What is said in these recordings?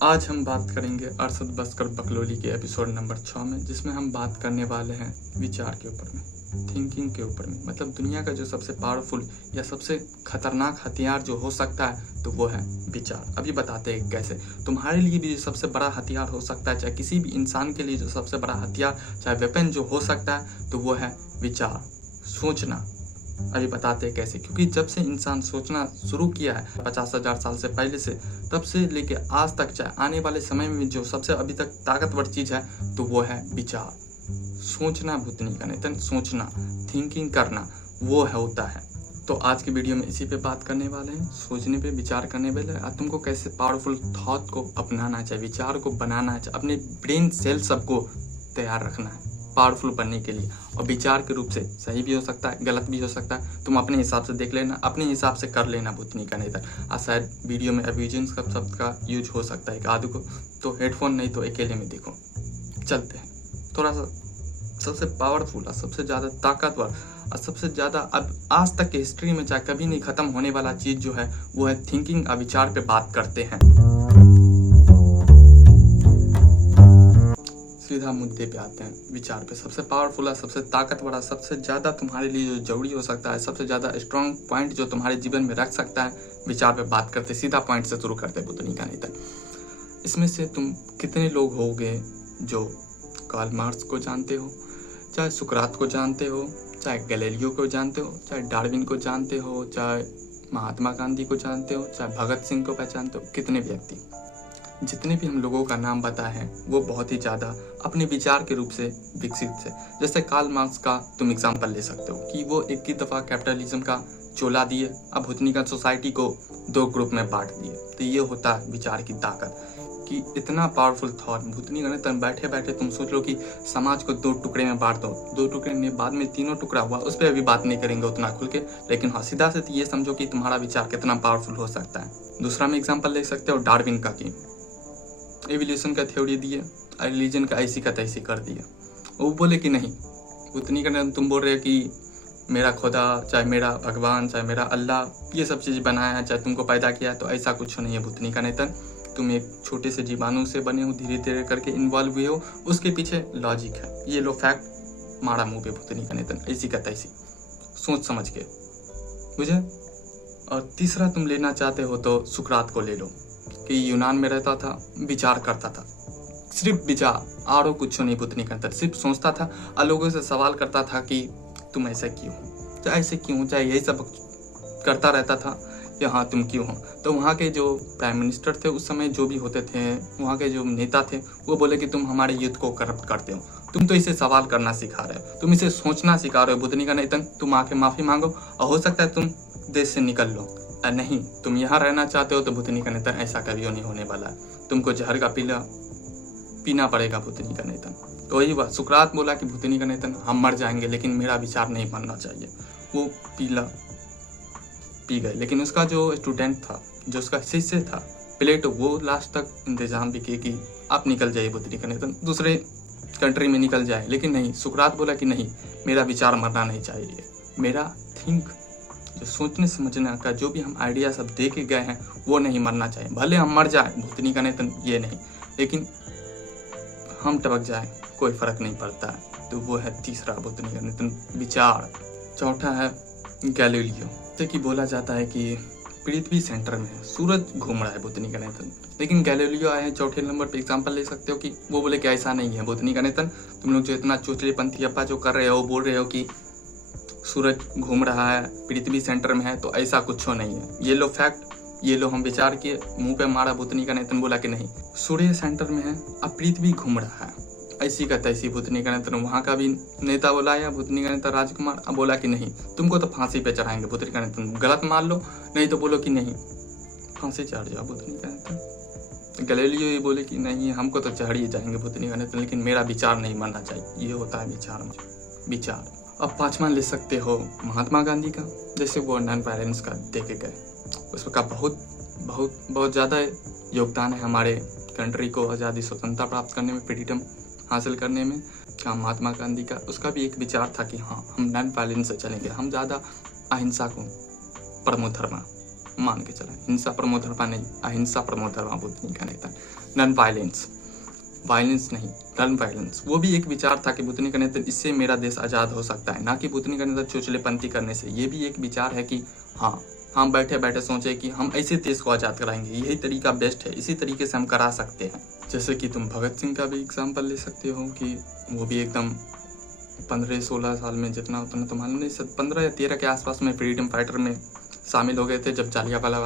आज हम बात करेंगे अरशद बस्कर बकलोली के एपिसोड नंबर 6 में, जिसमें हम बात करने वाले हैं विचार के ऊपर में, थिंकिंग के ऊपर में। मतलब दुनिया का जो सबसे पावरफुल या सबसे खतरनाक हथियार जो हो सकता है तो वो है विचार। अभी बताते हैं कैसे। तुम्हारे लिए भी जो सबसे बड़ा हथियार हो सकता है, चाहे किसी भी इंसान के लिए जो सबसे बड़ा हथियार चाहे वेपन जो हो सकता है तो वो है विचार, सोचना। अभी बताते हैं कैसे। क्योंकि जब से इंसान सोचना शुरू किया है 50,000 साल से पहले से, तब से लेके आज तक, चाहे आने वाले समय में जो सबसे अभी तक ताकतवर चीज है तो वो है विचार। सोचना, भूतनी का नहीं, सोचना, थिंकिंग करना, वो है होता है। तो आज की वीडियो में इसी पे बात करने वाले हैं, सोचने पे, विचार करने वाले हैं। तुमको कैसे पावरफुल थॉट को अपनाना चाहिए, विचार को बनाना चाहिए, अपने ब्रेन सेल सबको तैयार रखना है पावरफुल बनने के लिए। और विचार के रूप से सही भी हो सकता है, गलत भी हो सकता है। तुम अपने हिसाब से देख लेना, अपने हिसाब से कर लेना, भूतनी का नहीं था। शायद वीडियो में अब्यूजेंस का शब्द का यूज हो सकता है एक आधे को, तो हेडफोन नहीं तो अकेले में देखो। चलते हैं थोड़ा सा सबसे पावरफुल और सबसे ज़्यादा ताकतवर और सबसे ज़्यादा अब आज तक की हिस्ट्री में चाहे कभी नहीं ख़त्म होने वाला चीज़ जो है वो है थिंकिंग और विचार पे बात करते हैं। सीधा मुद्दे पे आते हैं, विचार पे। सबसे पावरफुल, सबसे ताकतवर, सबसे ज़्यादा तुम्हारे लिए जो जरूरी हो सकता है, सबसे ज़्यादा स्ट्रॉन्ग पॉइंट जो तुम्हारे जीवन में रख सकता है, विचार पे बात करते। सीधा पॉइंट से शुरू करते, बुतनी का नहीं था। इसमें से तुम कितने लोग होगे जो कार्ल मार्क्स को जानते हो, चाहे सुकरात को जानते हो, चाहे गैलीलियो को जानते हो, चाहे डार्विन को जानते हो, चाहे महात्मा गांधी को जानते हो, चाहे भगत सिंह को पहचानते हो। कितने व्यक्ति, जितने भी हम लोगों का नाम बताया है वो बहुत ही ज़्यादा अपने विचार के रूप से विकसित थे। जैसे कार्ल मार्क्स का तुम एग्जाम्पल ले सकते हो कि वो एक ही दफ़ा कैपिटलिज्म का चोला दिए, अब भूतनी का सोसाइटी को दो ग्रुप में बांट दिए। तो ये होता है विचार की ताकत कि इतना पावरफुल थॉट। भूतनी का नहीं, बैठे बैठे तुम सोच लो कि समाज को दो टुकड़े में बांट दो, दो टुकड़े में बाद में तीनों टुकड़ा हुआ, उस पर अभी बात नहीं करेंगे उतना खुल के। लेकिन हाँ, सीधा से ये समझो कि तुम्हारा विचार कितना पावरफुल हो सकता है। दूसरा में एग्जाम्पल ले सकते हो डार्विन का, कि एवोल्यूशन का थ्योरी दिए, रिलीजन का ऐसी का तैसी कर दिया। वो बोले कि नहीं, उतनी का तुम बोल रहे हो कि मेरा खुदा, चाहे मेरा भगवान, चाहे मेरा अल्लाह ये सब चीज़ बनाया है, चाहे तुमको पैदा किया है, तो ऐसा कुछ नहीं है भूतनी का नेतन। तुम एक छोटे से जीवाणु से बने हो, धीरे धीरे करके इन्वॉल्व हुए हो, उसके पीछे लॉजिक है। ये लो फैक्ट मारा मुंह पे भूतनी का नेतन, ऐसी का तैसी सोच समझ के, बुझे। और तीसरा तुम लेना चाहते हो तो सुकरात को ले लो, कि यूनान में रहता था, विचार करता था, सिर्फ विचार, आरो कुछ नहीं भूतनी करता, सिर्फ सोचता था और लोगों से सवाल करता था कि तुम ऐसा क्यों, चाहे ऐसे क्यों, चाहे यही सब करता रहता था कि हाँ तुम क्यों हो। तो वहाँ के जो प्राइम मिनिस्टर थे उस समय, जो भी होते थे वहाँ के जो नेता थे, वो बोले कि तुम हमारे युद्ध को करप्ट करते हो, तुम तो इसे सवाल करना सिखा रहे हो, तुम इसे सोचना सिखा रहे हो भूतनी का नहीं। तुम आके माफ़ी मांगो और हो सकता है तुम देश से निकल लो। नहीं, तुम यहाँ रहना चाहते हो तो भूतनी का नेतन ऐसा कभी नहीं होने वाला है, तुमको जहर का पीना पड़ेगा भूतनी का नेतन। तो वही बात सुकरात बोला कि भूतनी का नेतन हम मर जाएंगे लेकिन मेरा विचार नहीं बनना चाहिए। वो पी गए, लेकिन उसका जो स्टूडेंट था, जो उसका शिष्य था प्लेटो, वो लास्ट तक इंतजाम भी किए कि आप निकल जाइए भूतनी का नेतन, दूसरे कंट्री में निकल जाए। लेकिन नहीं, सुकरात बोला कि नहीं, मेरा विचार मरना नहीं चाहिए, मेरा थिंक जो सोचने समझने का जो भी हम आइडिया सब दे के गए हैं वो नहीं मरना चाहिए। भले हम मर जाए भूतनी का नेतन, ये नहीं, लेकिन हम टपक जाए कोई फर्क नहीं पड़ता है। तो वो है तीसरा भूतनी का नेतन, विचार। चौथा है गैलीलियो, जैसे कि बोला जाता है कि पृथ्वी सेंटर में है, सूरज घूम रहा है भूतनी का नेतन, लेकिन गैलीलियो आए हैं चौथे नंबर पे। एग्जाम्पल ले सकते हो कि वो बोले कि ऐसा नहीं है भूतनी का नेतन, तुम लोग जो इतना चोचलेपंथी अप्पा जो कर रहे हो, बोल रहे हो कि सूरज घूम रहा है, पृथ्वी सेंटर में है, तो ऐसा कुछ नहीं है। ये लो फैक्ट, ये लो हम विचार किए, मुंह पे मारा भूतनी का नेतन, बोला कि नहीं, सूर्य सेंटर में है, अब पृथ्वी घूम रहा है, ऐसी का तैसी भूतनी का नेतन। वहाँ का भी नेता बुलाया भूतनी का नेता राजकुमार, अब बोला कि नहीं, तुमको तो फांसी पे चढ़ाएंगे भूतनी का नेतन, गलत मान लो, नहीं तो बोलो कि नहीं फांसी चढ़ जाओ भूतनी का नेतन। गैलीलियो ये बोले कि नहीं, हमको तो चढ़ ही जाएंगे भूतनी का नेतन, लेकिन मेरा विचार नहीं मानना चाहिए। ये होता है विचार, मुझे विचार। अब पांचवा ले सकते हो महात्मा गांधी का, जैसे वो नॉन वायलेंस का दे के गए, उसका बहुत बहुत बहुत ज़्यादा योगदान है हमारे कंट्री को आज़ादी स्वतंत्रता प्राप्त करने में, फ्रीडम हासिल करने में। क्या महात्मा गांधी का, उसका भी एक विचार था कि हाँ हम नॉन वायलेंस से चलेंगे, हम ज़्यादा अहिंसा को परमो धर्म मान के चलें। हिंसा परमो धर्म नहीं, अहिंसा परमो धर्म भूतनी का नेता। नॉन वायलेंस, वायलेंस नहीं, नॉन वायलेंस, वो भी एक विचार था कि बुतनी का नेतन इससे मेरा देश आज़ाद हो सकता है, ना कि बुतनी का नेतन चोचलेपंथी करने से। ये भी एक विचार है कि हाँ, हम बैठे बैठे सोचे कि हम ऐसे देश को आज़ाद कराएंगे, यही तरीका बेस्ट है, इसी तरीके से हम करा सकते हैं। जैसे कि तुम भगत सिंह का भी एग्जाम्पल ले सकते हो कि वो भी एकदम 15-16 साल में, जितना उतना तो मालूम नहीं, 15 या 13 के आसपास में फ्रीडम फाइटर में शामिल हो गए थे जब जालियांवाला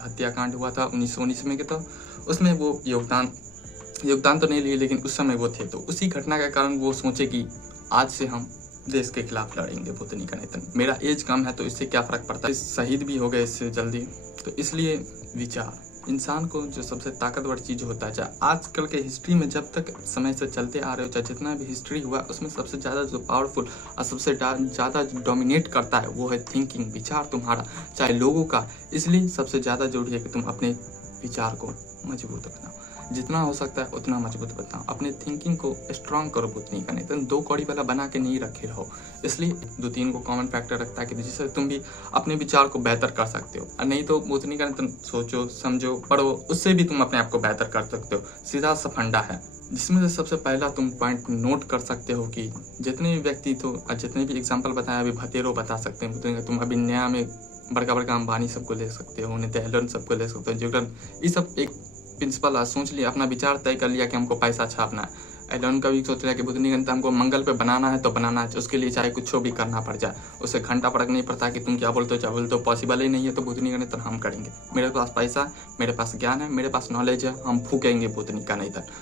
हत्याकांड हुआ था 1919 में के। तो उसमें वो योगदान तो नहीं लिए, लेकिन उस समय वो थे। तो उसी घटना के कारण वो सोचे कि आज से हम देश के खिलाफ लड़ेंगे बुतनी का नेतन। मेरा एज कम है तो इससे क्या फ़र्क पड़ता है, शहीद भी हो गए इससे जल्दी। तो इसलिए विचार इंसान को जो सबसे ताकतवर चीज़ होता है, चाहे आजकल के हिस्ट्री में जब तक समय से चलते आ रहे हो, चाहे जितना भी हिस्ट्री हुआ, उसमें सबसे ज़्यादा जो पावरफुल और सबसे ज़्यादा डोमिनेट करता है वो है थिंकिंग, विचार तुम्हारा, चाहे लोगों का। इसलिए सबसे ज़्यादा जरूरी है कि तुम अपने विचार को मजबूत बनाओ, जितना हो सकता है उतना मजबूत बनाओ, अपने थिंकिंग को स्ट्रांग करो बुतनी का नेतन। 2 कौड़ी वाला बना के नहीं रखे रहो। इसलिए 2-3 को कॉमन फैक्टर रखता है कि जिससे तुम भी अपने विचार को बेहतर कर सकते हो। और नहीं तो बुतनी का नेतन सोचो, समझो, पढ़ो, उससे भी तुम अपने आप को बेहतर कर सकते हो। सीधा सा फंडा है, जिसमें से सबसे पहला तुम पॉइंट नोट कर सकते हो कि जितने भी व्यक्ति तो जितने भी एग्जाम्पल बताया, अभी भतेरो बता सकते हैं, तुम अभी नया में बड़का अंबानी सबको ले सकते हो, नितिन एलन सबको ले सकते हो, जोगन, ये सब एक प्रिंसिपल आज सोच लिया, अपना विचार तय कर लिया कि हमको पैसा छापना है। एलन का भी सोच लिया कि बुतनी का हमको मंगल पे बनाना है तो बनाना है, उसके लिए चाहे कुछ भी करना पड़ जाए, उससे घंटा फर्क नहीं पड़ता कि तुम क्या बोलते हो, क्या बोलते हो, पॉसिबल ही नहीं है तो बुतनी का नेतन हम करेंगे। मेरे पास पैसा, मेरे पास ज्ञान है, मेरे पास नॉलेज है, हम फूकेंगे बुतनी का नेतन,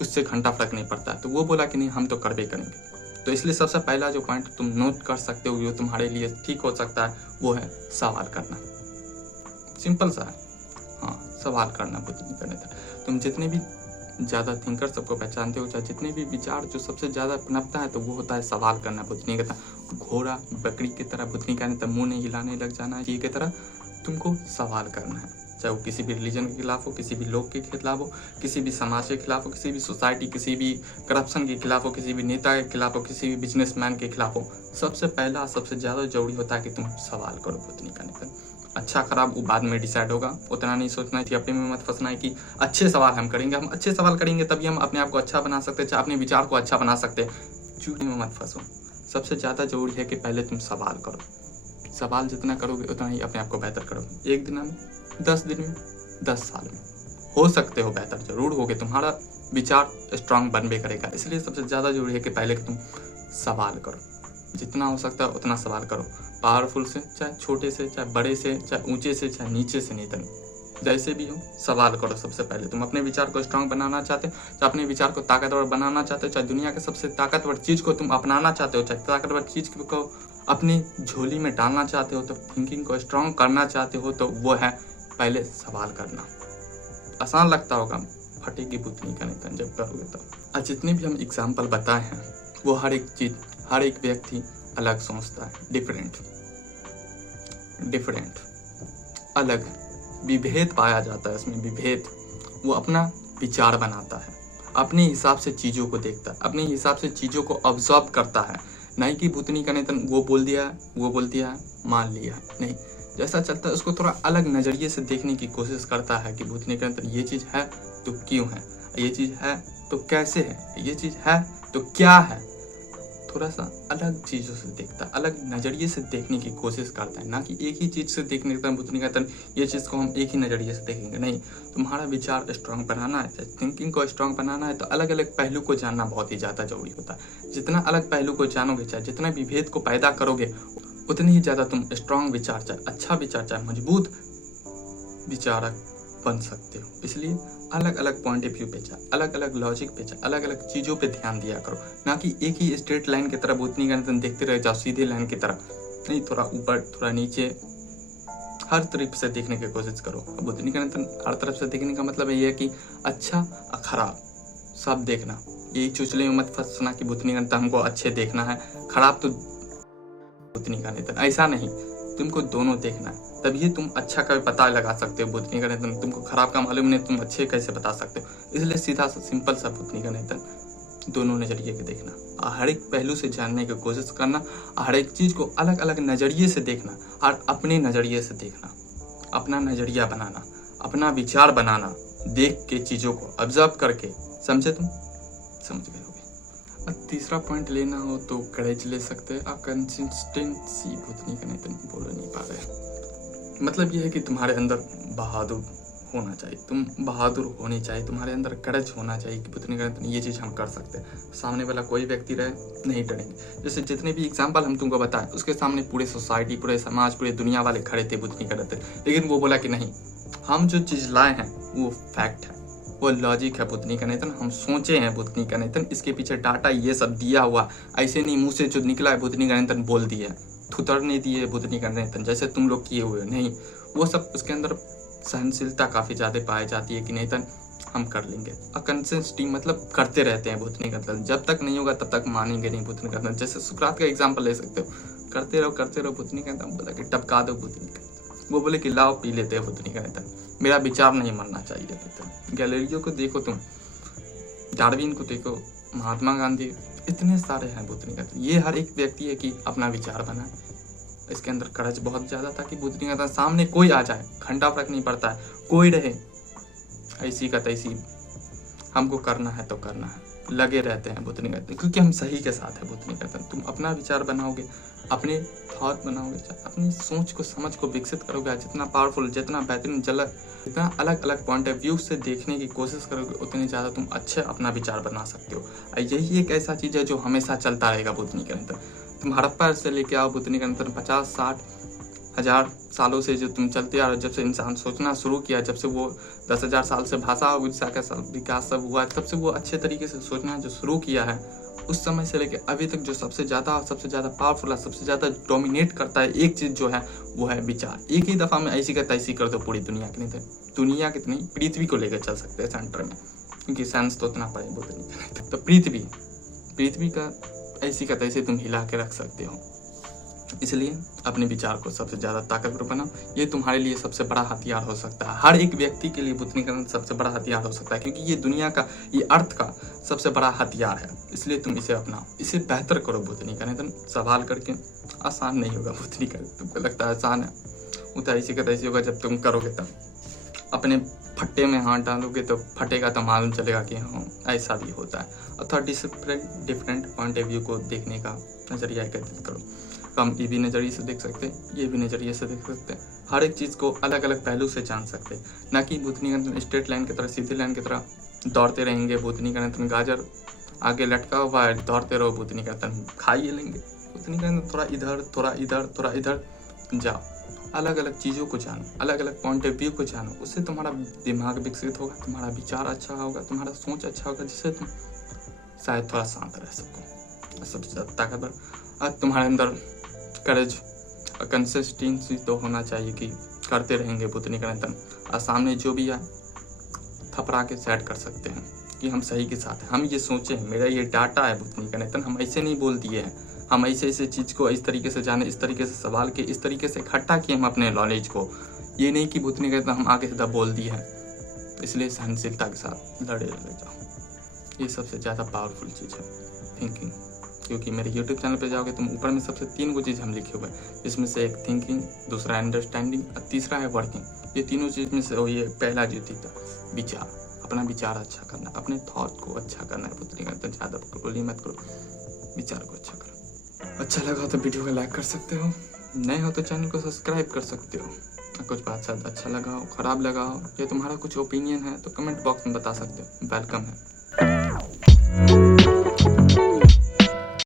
उससे घंटा फर्क नहीं पड़ता। तो वो बोला कि नहीं, हम तो करबे करेंगे। तो इसलिए सबसे पहला जो पॉइंट तुम नोट कर सकते हो, जो तुम्हारे लिए ठीक हो सकता है, वो है सवाल करना। सिंपल सा है, हाँ, सवाल करना बुतनी का नेतन। तुम जितने भी ज़्यादा थिंकर सबको पहचानते हो, चाहे जितने भी विचार जो सबसे ज़्यादा पनपता है, तो वो होता है सवाल करना बुतनी का नेतन। घोड़ा बकरी की तरह बुतनी का नेतन मुँह नहीं हिलाने लग जाना है, ये की तरह तुमको सवाल करना है। चाहे वो किसी भी रिलीजन के खिलाफ हो, किसी भी लोग के खिलाफ हो, किसी भी समाज के खिलाफ हो, किसी भी सोसाइटी, किसी भी करप्शन के खिलाफ हो, किसी भी नेता के खिलाफ हो, किसी भी बिजनेसमैन के खिलाफ हो, सबसे पहला सबसे ज़्यादा जरूरी होता है कि तुम सवाल करो बुतनी का नेतन। अच्छा खराब वो बाद में डिसाइड होगा, उतना नहीं सोचना थी, अपने में मत फंसना है कि अच्छे सवाल हम करेंगे, हम अच्छे सवाल करेंगे तभी हम अपने आप को अच्छा बना सकते हैं, अपने विचार को अच्छा बना सकते हैं। झूठ में मत फंसो। सबसे ज़्यादा जरूरी है कि पहले तुम सवाल करो। सवाल जितना करोगे उतना ही अपने आप को बेहतर करोगे। 1 दिन में, 10 दिन में, 10 साल में हो सकते हो बेहतर, जरूर होगे, तुम्हारा विचार स्ट्रांग बनबे करेगा। इसलिए सबसे ज़्यादा जरूरी है कि पहले कि तुम सवाल करो, जितना हो सकता है उतना सवाल करो, पावरफुल से, चाहे छोटे से, चाहे बड़े से, चाहे ऊंचे से, चाहे नीचे से, नेतन जैसे भी हो, सवाल करो। सबसे पहले तुम अपने विचार को स्ट्रांग बनाना चाहते हो, चाहे अपने विचार को ताकतवर बनाना चाहते हो, चाहे दुनिया के सबसे ताकतवर चीज़ को तुम अपनाना चाहते हो, चाहे ताकतवर चीज़ को अपनी झोली में डालना चाहते हो, तो थिंकिंग को स्ट्रांग करना चाहते हो, तो वो है पहले सवाल करना। आसान लगता होगा, फटेगी बुतनी का नेतन जब करोगे तब। और जितने भी हम एग्जाम्पल बताए हैं, वो हर एक चीज़, हर एक व्यक्ति अलग सोचता है, डिफरेंट, अलग, विभेद पाया जाता है इसमें, विभेद। वो अपना विचार बनाता है, अपने हिसाब से चीज़ों को देखता है, अपने हिसाब से चीज़ों को ऑब्जर्व करता है। नहीं कि बुतनी का नेतन वो बोल दिया है, वो बोल दिया है, मान लिया है, नहीं, जैसा चलता है उसको थोड़ा अलग नज़रिए से देखने की कोशिश करता है कि बुतनी का नेतन ये चीज़ है तो क्यों है, ये चीज़ है तो कैसे है, ये चीज़ है तो क्या है। थोड़ा सा अलग चीज़ों से देखता है, अलग नज़रिए से देखने की कोशिश करता है, ना कि एक ही चीज़ से देखने का। बुतनी का नेतन ये चीज़ को हम एक ही नज़रिए से देखेंगे, नहीं। तुम्हारा विचार स्ट्रांग बनाना है, थिंकिंग को स्ट्रांग बनाना है, तो अलग अलग पहलू को जानना बहुत ही ज़्यादा जरूरी होता है। जितना अलग पहलू को जानोगे, चाहे जितना विभेद को पैदा करोगे, उतनी ही ज़्यादा तुम स्ट्रांग विचार, चाहे अच्छा विचार, चाहे मजबूत विचारक बन सकते हो। इसलिए अलग अलग पॉइंट ऑफ व्यू पे, चाहे अलग अलग लॉजिक पे, चाहे अलग अलग चीज़ों पे ध्यान दिया करो, ना कि एक ही स्ट्रेट लाइन की तरह बुतनी का नेतन देखते रह जाओ, सीधे लाइन की तरह नहीं, थोड़ा ऊपर, थोड़ा नीचे, हर तरफ से देखने की कोशिश करो। अब बुतनी का नेतन हर तरफ से देखने का मतलब ये है कि अच्छा और खराब सब देखना। यही चुचले में मत फंसना कि बुतनी का नेतन हमको अच्छे देखना है, खराब तो बुतनी का नेतन, ऐसा नहीं। तुमको दोनों देखना है, तभी तुम अच्छा का पता लगा सकते हो। बुतनी का नेतन तुमको खराब का मालूम नहीं, तुम अच्छे कैसे बता सकते हो। इसलिए सीधा सा सिंपल सा बुतनी का नेतन, दोनों नज़रिए के देखना, हर एक पहलू से जानने की कोशिश करना, हर एक चीज़ को अलग अलग नज़रिए से देखना और अपने नज़रिए से देखना, अपना नज़रिया बनाना, अपना विचार बनाना, देख के चीज़ों को ऑब्जर्व करके, समझे तुम? समझ गए होगे। अब तीसरा पॉइंट लेना हो तो करेज ले सकते हैं। कंसिस्टेंसी भूतनी का नहीं तो बोल नहीं पा रहे। मतलब ये है कि तुम्हारे अंदर बहादुर होना चाहिए, तुम बहादुर होनी चाहिए, तुम्हारे अंदर करेज होना चाहिए कि भूतनी का ये चीज़ हम कर सकते हैं। सामने वाला कोई व्यक्ति रहे, नहीं डरेंगे। जैसे जितने भी एग्जाम्पल हम तुमको बताए, उसके सामने पूरे सोसाइटी, पूरे समाज, पूरे दुनिया वाले खड़े थे भूतनी का रहते, लेकिन वो बोला कि नहीं, हम जो चीज़ लाए हैं वो फैक्ट है, वो लॉजिक है भूतनी का नहीं, हम सोचे हैं भूतनी का नहीं, इसके पीछे डाटा ये सब दिया हुआ, ऐसे नहीं मुंह से जो निकला है भूतनी का नहीं बोल दिए, थुतर नहीं दिए भूतनी का नहीं जैसे तुम लोग किए हुए, नहीं, वो सब उसके अंदर सहनशीलता काफ़ी ज़्यादा पाई जाती है कि नहीं तन हम कर लेंगे। और कंसिस्टेंसी मतलब करते रहते हैं भूतनी का दल, जब तक नहीं होगा तब तक मानेंगे नहीं भूतनी का दल। जैसे सुकरात का एग्जाम्पल ले सकते हो, करते रहो भूतनी का दल, बोला कि टपका दो भूतनी का, वो बोले कि लाओ पी लेते हैं भूतनी का दल, मेरा विचार नहीं मरना चाहिए। गैलेरियो को देखो तुम, डार्विन को देखो, महात्मा गांधी, इतने सारे हैं भूतनी का दल। ये हर एक व्यक्ति है कि अपना विचार बनाए, इसके अंदर करेज बहुत ज़्यादा ताकि भूतनी का दल सामने कोई आ जाए, घंटा फर्क नहीं पड़ता है, कोई रहे ऐसी का तैसी, हमको करना है तो करना है, लगे रहते हैं भूतनी का दल, क्योंकि हम सही के साथ है भूतनी का दल। तुम अपना विचार बनाओगे, अपने थॉट बनाओगे, अपनी सोच को, समझ को विकसित करोगे, जितना पावरफुल, जितना बेहतरीन, जितना अलग अलग पॉइंट ऑफ व्यू से देखने की कोशिश करोगे, उतनी ज़्यादा तुम अच्छे अपना विचार बना सकते हो। यही एक ऐसा चीज़ है जो हमेशा चलता रहेगा भूतनी के अंदर। तुम हड़प्पा से लेके आओ भूतनी के अंदर 50-60,000 सालों से जो तुम चलते आ रहे हो, जब से इंसान सोचना शुरू किया, जब से वो 10,000 साल से भाषा का विकास सब हुआ, तब से वो अच्छे तरीके से सोचना जो शुरू किया है, उस समय से लेकर अभी तक जो सबसे ज़्यादा पावरफुल है, सबसे ज़्यादा डोमिनेट करता है एक चीज़ जो है वो है विचार। एक ही दफ़ा में ऐसी का तैसी कर दो पूरी दुनिया की, नहीं तो दुनिया कितनी पृथ्वी को लेकर चल सकते हैं सेंटर में, क्योंकि साइंस तो उतना पड़े बोलते। तो पृथ्वी का ऐसी का तैसे तुम हिला के रख सकते हो। इसलिए अपने विचार को सबसे ज़्यादा ताकतवर बनाओ, ये तुम्हारे लिए सबसे बड़ा हथियार हो सकता है। हर एक व्यक्ति के लिए भूतनी का सबसे बड़ा हथियार हो सकता है, क्योंकि ये दुनिया का, ये अर्थ का सबसे बड़ा हथियार है। इसलिए तुम इसे अपनाओ, इसे बेहतर करो भूतनी का। नहीं तो सवाल करके आसान नहीं होगा भूतनी का, तुमको लगता है आसान है, वो तो ऐसी का तैसी होगा। जब तुम करोगे तब अपने फट्टे में हाथ डालोगे तो फटेगा, तो मालूम चलेगा कि हाँ ऐसा भी होता है। और थोड़ा डिफरेंट पॉइंट ऑफ व्यू को देखने का नज़रिया एकत्रित करो। हम ये भी नज़रिए से देख सकते हैं, ये भी नज़रिए से देख सकते हैं, हर एक चीज़ को अलग अलग पहलू से जान सकते हैं। ना कि भूतनी का स्ट्रेट लाइन की तरह, सीधी लाइन की तरह दौड़ते रहेंगे। भूतनी का गाजर आगे लटका हुआ है, दौड़ते रहो भूतनी का तन खाइए लेंगे। भूतनी का थोड़ा इधर थोड़ा इधर थोड़ा इधर जाओ, अलग अलग चीज़ों को जानो, अलग अलग पॉइंट ऑफ व्यू को जानो, उससे तुम्हारा दिमाग विकसित होगा, तुम्हारा विचार अच्छा होगा, तुम्हारा सोच अच्छा होगा, जिससे तुम शायद थोड़ा शांत रह सको। सबसे ज़्यादा ताकतवर और तुम्हारे अंदर करेज और कंसिस्टेंसी तो होना चाहिए कि करते रहेंगे भूतनी का नतन, और सामने जो भी है थपरा के सेट कर सकते हैं कि हम सही के साथ हैं। हम ये सोचे हैं, मेरा ये डाटा है भूतनी का नतन, हम ऐसे नहीं बोल दिए हैं, हम ऐसे चीज़ को इस तरीके से जाने, इस तरीके से सवाल के, इस तरीके से इकट्ठा किए हम अपने नॉलेज को। ये नहीं कि भूतनी का हम आगे सीधा बोल दिए हैं। इसलिए सहनशीलता के साथ लड़े जाओ, ये सबसे ज़्यादा पावरफुल चीज़ है थिंकिंग। क्योंकि मेरे YouTube चैनल पे जाओगे तुम, ऊपर में सबसे 3 गो चीज़ हम लिखे हुए हैं, जिसमें से एक थिंकिंग, दूसरा अंडरस्टैंडिंग और तीसरा है वर्किंग। ये तीनों चीज़ में से ये पहला जो थी विचार, अपना विचार अच्छा करना, अपने थॉट को अच्छा करना है भूतनी का। तो ज़्यादा बोली मत करो, विचार को अच्छा करो। अच्छा लगा तो वीडियो को लाइक कर सकते हो, नए हो तो चैनल को सब्सक्राइब कर सकते हो। कुछ बात शायद अच्छा लगा हो, ख़राब लगा हो, या तुम्हारा कुछ ओपिनियन है तो कमेंट बॉक्स में बता सकते हो, वेलकम है।